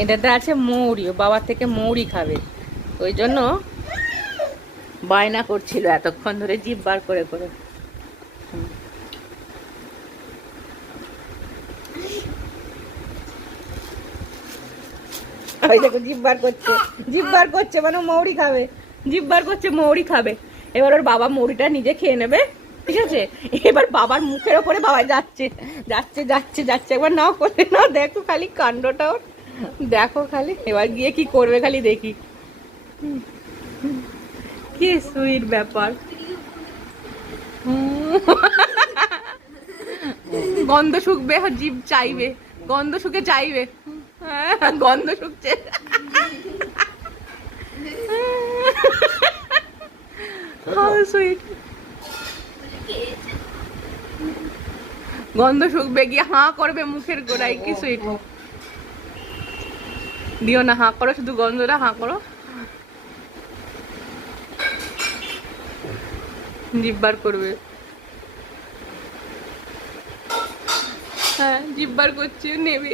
এটাতে আছে মৌরি, ও বাবার থেকে মৌরি খাবে, ওই জন্য বায়না করছিল এতক্ষণ ধরে জিভ বার করে করে। ওই দেখো জিভ বার করছে, জিভ বার করছে মানে মৌরি খাবে, জিভ বার করছে মৌরি খাবে। এবার ওর বাবা মৌরিটা নিজে খেয়ে নেবে, ঠিক আছে? এবার বাবার মুখের ওপরে বাবা যাচ্ছে যাচ্ছে যাচ্ছে যাচ্ছে, একবার নাও করে নাও, দেখো খালি কাণ্ডটা ওর, দেখো খালি এবার গিয়ে কি করবে খালি দেখি। কি সুইট ব্যাপার। গন্ধ শুকবে, জিভ চাইবে, গন্ধ শুকে চাইবে, গন্ধ শুকছে। How sweet. গন্ধ শুকবে, গিয়ে হাঁ করবে মুখের গোড়ায়, কি সুইট। দিও না, হাঁ করো, শুধু গন্ধটা হাঁ করো, জিভ বার করবে। হ্যাঁ জিভ বার করছে, নেবে।